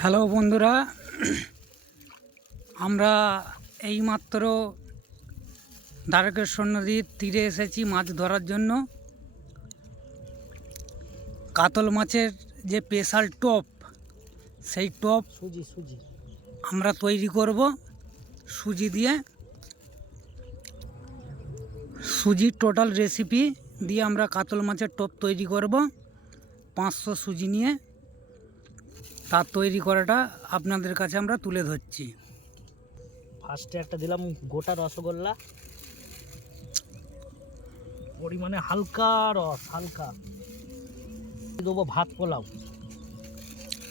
Hello বন্ধুরা আমরা এইমাত্র দ্বারকেশ্বর নদীর তীরে এসেছি মাছ ধরার জন্য। কাতল মাছের যে স্পেশাল টপ সেই টপ সুজি সুজি। আমরা তৈরি করব সুজি দিয়ে। সুজির টোটাল রেসিপি দিয়ে আমরা কাতল মাছের টপ তৈরি করব। পাঁচশো সুজি নিয়ে। তার তৈরি করাটা আপনাদের কাছে আমরা তুলে ধরছি। ফার্স্টে একটা দিলাম গোটা রসগোল্লা। পরিমাণে হালকা রস, হালকা। দেবো ভাত পোলাও।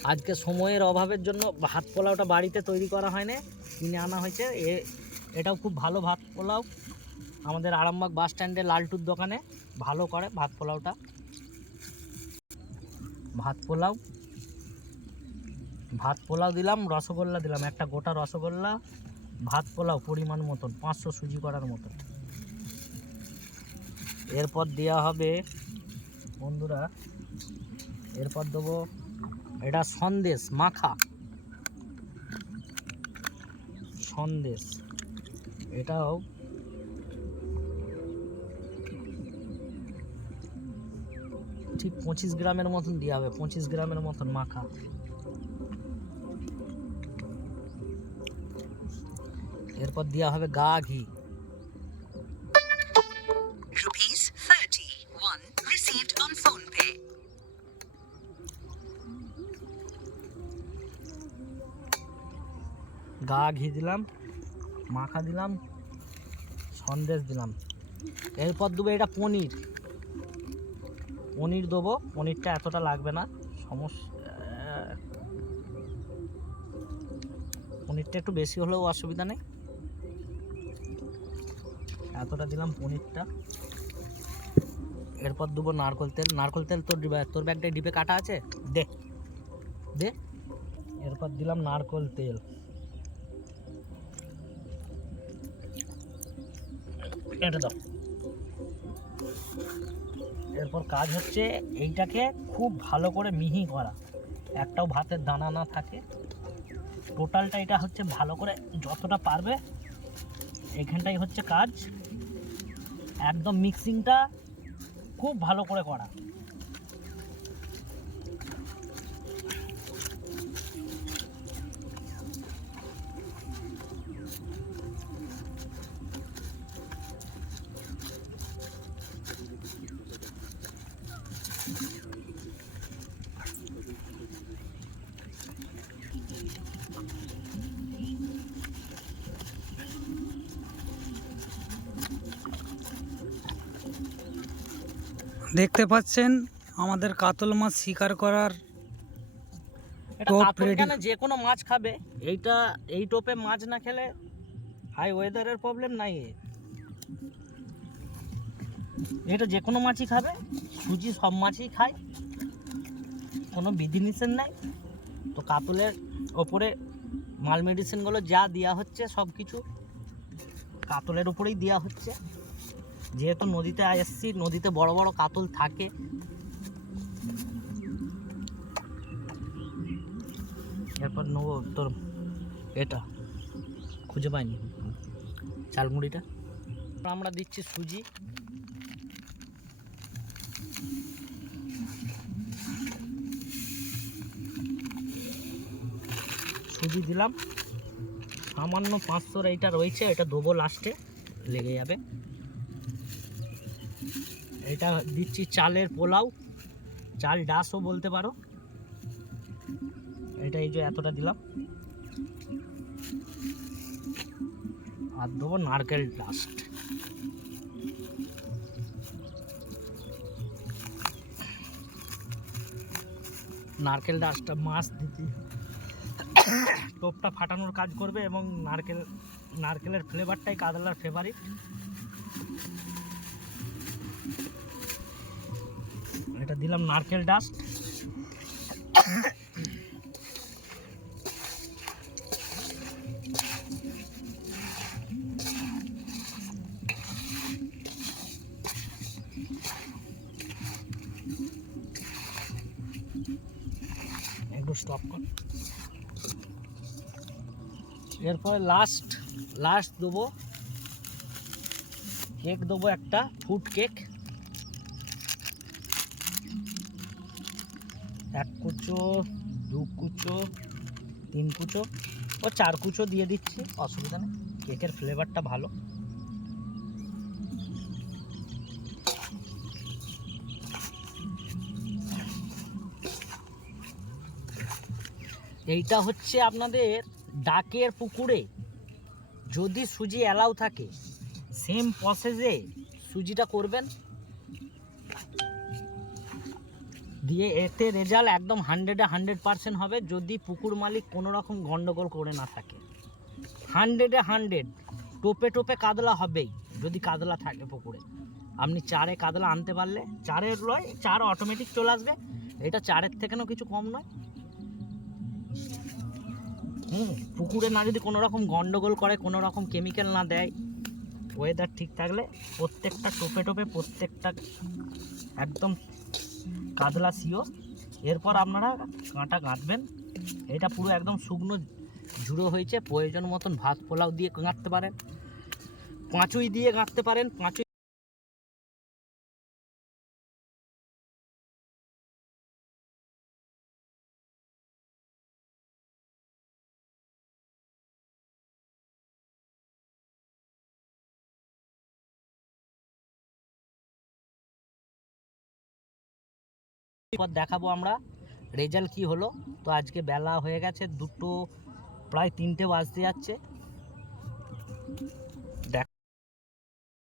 আজকে সময়ের অভাবের জন্য ভাত পোলাওটা বাড়িতে তৈরি করা হয় না কিনে আনা হয়েছে। এ, এটাও খুব ভালো ভাত পোলাও। আমাদের আরামবাগ বাস স্ট্যান্ডে লালটুর দোকানে ভালো করে ভাত পোলাওটা। ভাত পোলাও। ভাত পোলাও দিলাম, রসগোল্লা দিলাম, একটা গোটা রসগোল্লা, ভাত পোলাও পরিমাণ মতন, পাঁচশো সুজি করার মতন। এরপর দেওয়া হবে, বন্ধুরা, এরপর দেবো, এটা সন্দেশ, মাখা। সন্দেশ, এটাও ঠিক পঁচিশ গ্রামের মতন দেওয়া হবে, পঁচিশ গ্রামের মতন মাখা। এরপর দেওয়া হবে গা ঘি। Rupees 31 received on phone pay. গা ঘি দিলাম মাখা দিলাম সন্দেশ দিলাম। এরপর দেবো এটা পনির। পনির দেবো পনিরটা এতটা লাগবে না সমস্যা পনিরটা একটু বেশি হলেও অসুবিধা নেই। এতটা দিলাম পনিরটা। এরপর দেবো নারকল তেল। নারকল তেল তোর ডিবা- তোর ব্যাগটায় ডিপে কাটা আছে? দে। দে। এরপর দিলাম নারকল তেল। এটা দাও। এরপর কাজ হচ্ছে এইটাকে খুব ভালো করে মিহি করা। একটাও ভাতের দানা না থাকে। টোটালটা এটা হচ্ছে ভালো করে যতটা পারবে, এখানটাই হচ্ছে কাজ। একদম মিক্সিংটা খুব ভালো করে করা। দেখতে পাচ্ছেন আমাদের কাতল মাছ শিকার করার টোপ যে কোনো মাছ খাবে। এইটা এই টোপে মাছ না খেলে হাই ওয়েদারের প্রবলেম নাই। এটা যে কোনো মাছই খাবে সুজি সব মাছই খায়। কোনো বিধিনিষেধ নাই। তো কাতলের ওপরে মাল মেডিসিনগুলো যা দেওয়া হচ্ছে সব কিছু কাতলের উপরেই দেওয়া হচ্ছে। যেহেতু নদীতে এসছি, নদীতে বড় বড় কাতল থাকে। এরপর নেব তোর এটা, খুঁজে পাইনি। চালমুড়িটা আমরা দিচ্ছি সুজি। সুজি দিলাম। সামান্য পাঁচশোর এইটা রয়েছে, এটা দেবো লাস্টে লেগে যাবে। এটা দিচ্ছি চালের পোলাও, চাল ডাসও বলতে পারো। এটা এই যে এতটা দিলাম। আর দেবো নারকেল ডাস্ট। নারকেল ডাস্টটা মাছ দিতে। টোপটা ফাটানোর কাজ করবে এবং নারকেল, নারকেলের ফ্লেভারটাই কাদলার ফেভারিট এটা দিলাম নারকেল ডাস্ট। একটু স্টপ কর। এরপরে লাস্ট লাস্ট দেবো। কেক দেবো একটা ফুড কেক এক কুচো, দু কুচো, তিন কুচো ও চার কুচো দিয়ে দিচ্ছি, অসুবিধা নেই। কেকের ফ্লেভারটা ভালো। এইটা হচ্ছে আপনাদের ডাকের পুকুরে যদি সুজি অ্যালাউ থাকে সেম প্রসেসে সুজিটা করবেন। দিয়ে এতে রেজাল্ট একদম হান্ড্রেডে হান্ড্রেড পার্সেন্ট হবে যদি পুকুর মালিক কোনো রকম গন্ডগোল করে না থাকে। হান্ড্রেডে হান্ড্রেড টোপে টোপে কাদলা হবেই, যদি কাদলা থাকে পুকুরে। আপনি চারে কাদলা আনতে পারলে চারের লয়, চার অটোমেটিক চলে আসবে। এটা চারের থেকে থেকেও কিছু কম নয়। হুম, পুকুরে না যদি কোনো রকম গন্ডগোল করে কোনো রকম কেমিক্যাল না দেয় ওয়েদার ঠিক থাকলে প্রত্যেকটা টোপে টোপে প্রত্যেকটা একদম কাদলা সিও। এরপর আপনারা কাঁটা গাঁথবেন এটা পুরো একদম শুকনো ঝুড়ো হয়েছে। প্রয়োজন মতন ভাত পোলাও দিয়ে গাঁথতে পারেন। পাঁচুই দিয়ে গাঁথতে পারেন। পাঁচুই পর দেখাবো আমরা রেজাল্ট কি হলো। তো আজকে বেলা হয়ে গেছে দুটো, প্রায় তিনটে বাজতে যাচ্ছে।